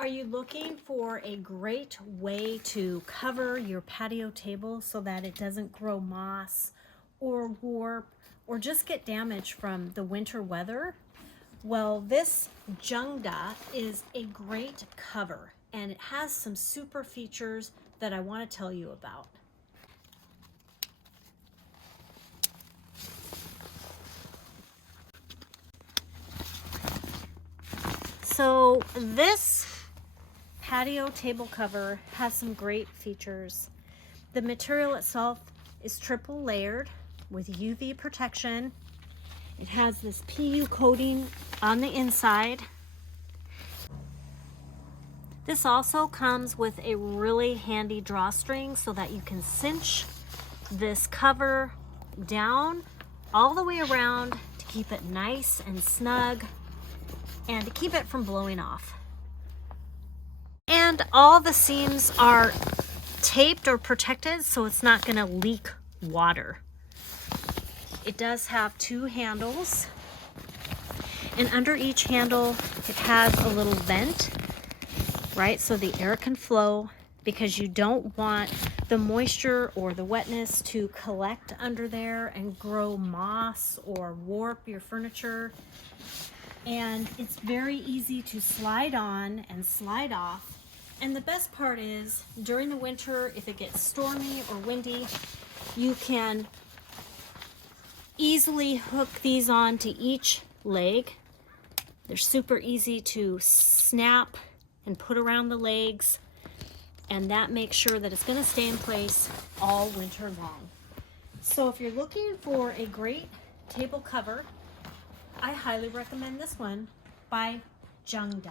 Are you looking for a great way to cover your patio table so that it doesn't grow moss or warp or just get damaged from the winter weather? Well, this Jungda is a great cover and it has some super features that I want to tell you about. So this patio table cover has some great features. The material itself is triple layered with UV protection. It has this PU coating on the inside. This also comes with a really handy drawstring so that you can cinch this cover down all the way around to keep it nice and snug and to keep it from blowing off. And all the seams are taped or protected so it's not going to leak water. It does have two handles, and under each handle it has a little vent, right, so the air can flow, because you don't want the moisture or the wetness to collect under there and grow moss or warp your furniture. And it's very easy to slide on and slide off. And the best part is, during the winter, if it gets stormy or windy, you can easily hook these on to each leg. They're super easy to snap and put around the legs, and that makes sure that it's going to stay in place all winter long. So if you're looking for a great table cover, I highly recommend this one by Jungda.